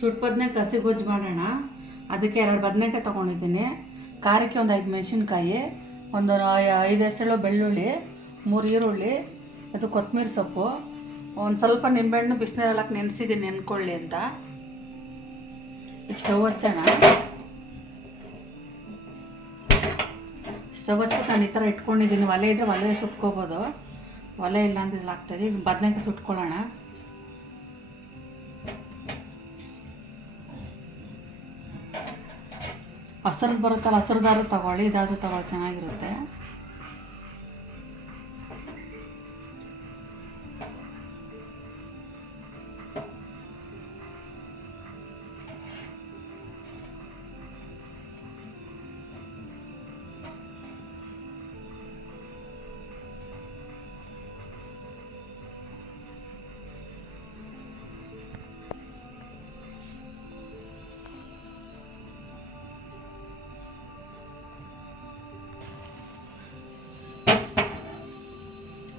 ಸುಟ್ಟು ಬದನೆಕಾಯಿ ಹಸಿ ಗೊಜ್ಜು ಮಾಡೋಣ. ಅದಕ್ಕೆ 2 ಬದನೆಕಾಯಿ ತೊಗೊಂಡಿದ್ದೀನಿ. ಖಾರಕ್ಕೆ ಒಂದು 5 ಮೆಣಸಿನ್ಕಾಯಿ, ಒಂದು 5 ಎಸಳು ಬೆಳ್ಳುಳ್ಳಿ, 3 ಈರುಳ್ಳಿ, ಅದು ಕೊತ್ತಂಬರಿ ಸೊಪ್ಪು, ಒಂದು ಸ್ವಲ್ಪ ನಿಂಬೆಹಣ್ಣು ಬಿಸಿನೀರಲ್ಲಿ ಹಾಕಿ ನೆನೆಸಿದ್ದೀನಿ ನೆನ್ಕೊಳ್ಳಿ ಅಂತ. ಸ್ಟವ್ ಹಚ್ಚೋಣ. ಸ್ಟವ್ ಹಚ್ಬಿಟ್ಟು ನಾನು ಈ ಥರ ಇಟ್ಕೊಂಡಿದ್ದೀನಿ. ಒಲೆ ಇದ್ದರೆ ಒಲೆ ಸುಟ್ಕೋಬೋದು, ಒಲೆ ಇಲ್ಲ ಅಂತ ಇಲ್ಲಿ ಹಾಕ್ತಾಯಿದ್ದೀನಿ. ಈಗ ಬದನೆಕಾಯಿ ಸುಟ್ಕೊಳ್ಳೋಣ. ಹಸ್ರದ್ದು ಬರುತ್ತಲ್ಲ, ಹಸ್ರದಾರು ತಗೊಳ್ಳಿ, ಇದಾದರೂ ತಗೊಳ್ಳಿ, ಚೆನ್ನಾಗಿರುತ್ತೆ.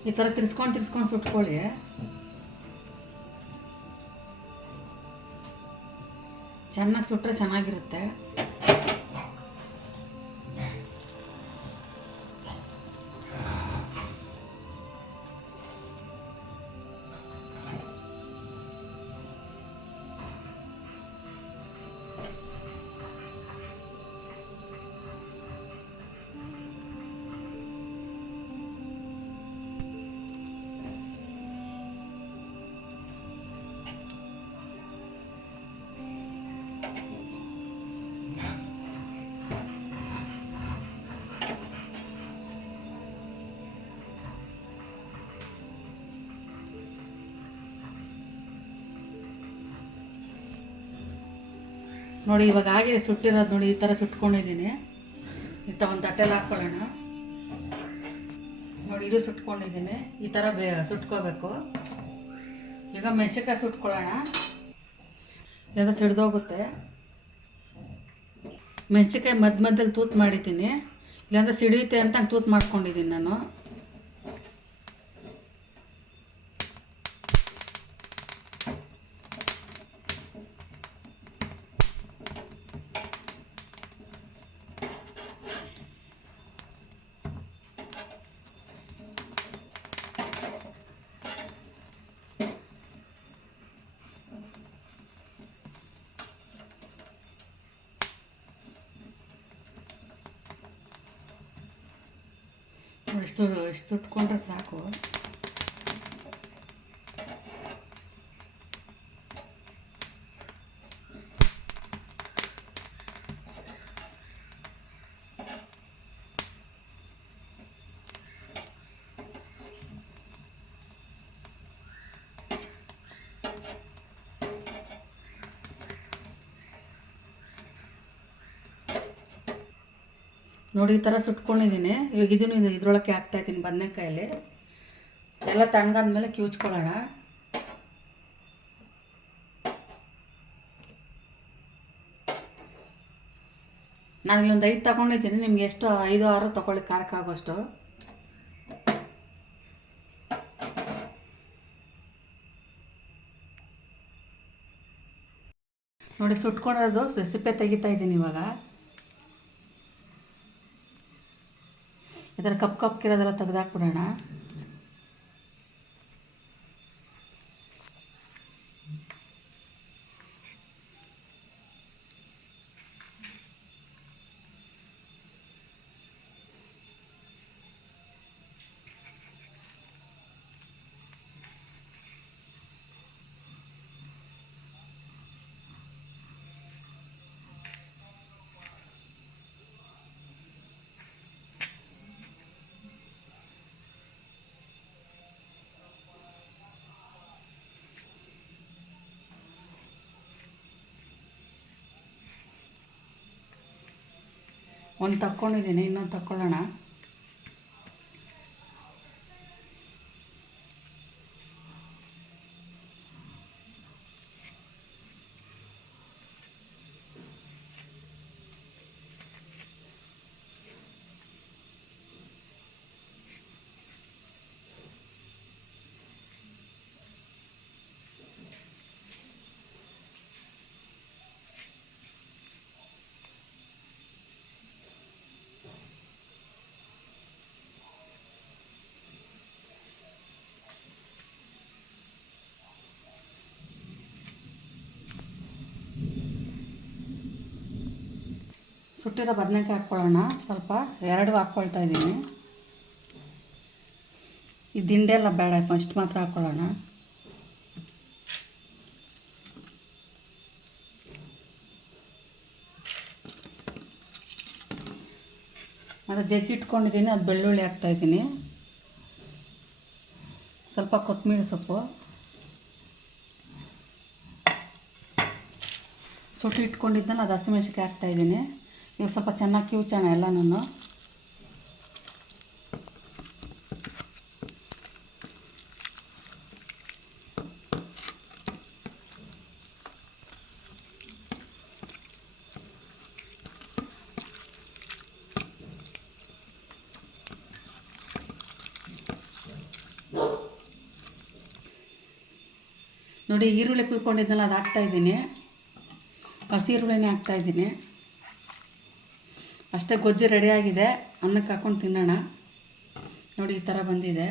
ಈ ಥರ ತಿರ್ಸ್ಕೊಂಡು ಸುಟ್ಕೊಳ್ಳಿ. ಚೆನ್ನಾಗಿ ಸುಟ್ಟರೆ ಚೆನ್ನಾಗಿರುತ್ತೆ. ನೋಡಿ ಇವಾಗ ಆಗಿದೆ, ಸುಟ್ಟಿರೋದು ನೋಡಿ. ಈ ಥರ ಸುಟ್ಕೊಂಡಿದ್ದೀನಿ. ಇಂಥ ಒಂದು ತಟ್ಟೆಲಿ ಹಾಕ್ಕೊಳ್ಳೋಣ. ನೋಡಿ ಇದು ಸುಟ್ಕೊಂಡಿದ್ದೀನಿ. ಈ ಥರ ಸುಟ್ಕೋಬೇಕು. ಈಗ ಮೆಣಸಿನ್ಕಾಯಿ ಸುಟ್ಕೊಳ್ಳೋಣ. ಎಲ್ಲ ಸಿಡ್ದೋಗುತ್ತೆ. ಮೆಣಸಿನ್ಕಾಯಿ ಮಧ್ಯದಲ್ಲಿ ತೂತು ಮಾಡಿದ್ದೀನಿ, ಇಲ್ಲಾಂದರೆ ಸಿಡಿಯುತ್ತೆ ಅಂತ ತೂತು ಮಾಡ್ಕೊಂಡಿದ್ದೀನಿ ನಾನು. ಇಷ್ಟು ಸುಟ್ಕೊಂಡ್ರೆ ಸಾಕು. ನೋಡಿ ಈ ಥರ ಸುಟ್ಕೊಂಡಿದ್ದೀನಿ. ಇವಾಗ ಇದನ್ನು ಇದ್ರೊಳಕ್ಕೆ ಹಾಕ್ತಾಯಿದ್ದೀನಿ ಬದನೆಕಾಯಲ್ಲಿ. ಎಲ್ಲ ತಣ್ಣಗಾದ್ಮೇಲೆ ಕಿವುಚ್ಕೊಳ್ಳೋಣ. ನಾನು ಇಲ್ಲೊಂದು 5 ತಗೊಂಡಿದ್ದೀನಿ. ನಿಮ್ಗೆ ಎಷ್ಟು 5 6 ತೊಗೊಳ್ಳಿ, ಖಾರಕ್ಕಾಗೋಷ್ಟು. ನೋಡಿ ಸುಟ್ಕೊಂಡಿರೋದು ಸಿಪ್ಪೆ ತೆಗಿತಾ ಇದ್ದೀನಿ ಇವಾಗ. ಈ ಥರ ಕಪ್ಪಿರೋದೆಲ್ಲ ತೆಗೆದಾಕ್ಬಿಡೋಣ. ಒಂದು ತಕ್ಕೊಂಡಿದ್ದೀನಿ, ಇನ್ನೊಂದು ತಕ್ಕೊಳ್ಳೋಣ. ಸುಟ್ಟಿರೋ ಬದನೆಕಾಯಿ ಹಾಕ್ಕೊಳ್ಳೋಣ. ಸ್ವಲ್ಪ 2 ಹಾಕ್ಕೊಳ್ತಾ ಇದ್ದೀನಿ. ಈ ದಿಂಡೆ ಎಲ್ಲ ಬೇಡ, ಇಷ್ಟು ಮಾತ್ರ ಹಾಕ್ಕೊಳ್ಳೋಣ. ಅದು ಜಜ್ಜಿಟ್ಕೊಂಡಿದ್ದೀನಿ, ಅದು ಬೆಳ್ಳುಳ್ಳಿ ಹಾಕ್ತಾಯಿದ್ದೀನಿ. ಸ್ವಲ್ಪ ಕೊತ್ತಂಬರಿ ಸೊಪ್ಪು, ಸುಟ್ಟು ಇಟ್ಕೊಂಡಿದ್ದನ್ನು ಅದು ಹಸಿಮೆಣಸಿನ್ಕಾಯಿ ಹಾಕ್ತಾಯಿದ್ದೀನಿ. ಇವಾಗ ಸ್ವಲ್ಪ ಚೆನ್ನಾಗಿ ಕಿವುಚೋಣ ಎಲ್ಲನೂ. ನೋಡಿ, ಈರುಳ್ಳಿ ಕುಯ್ಕೊಂಡಿದ್ದೆನಲ್ಲ ಅದು ಹಾಕ್ತಾಯಿದ್ದೀನಿ. ಹಸಿ ಈರುಳ್ಳಿನೇ ಹಾಕ್ತಾಯಿದ್ದೀನಿ. ಅಷ್ಟೇ, ಗೊಜ್ಜು ರೆಡಿಯಾಗಿದೆ. ಅನ್ನಕ್ಕೆ ಹಾಕ್ಕೊಂಡು ತಿನ್ನೋಣ. ನೋಡಿ, ಈ ಥರ ಬಂದಿದೆ.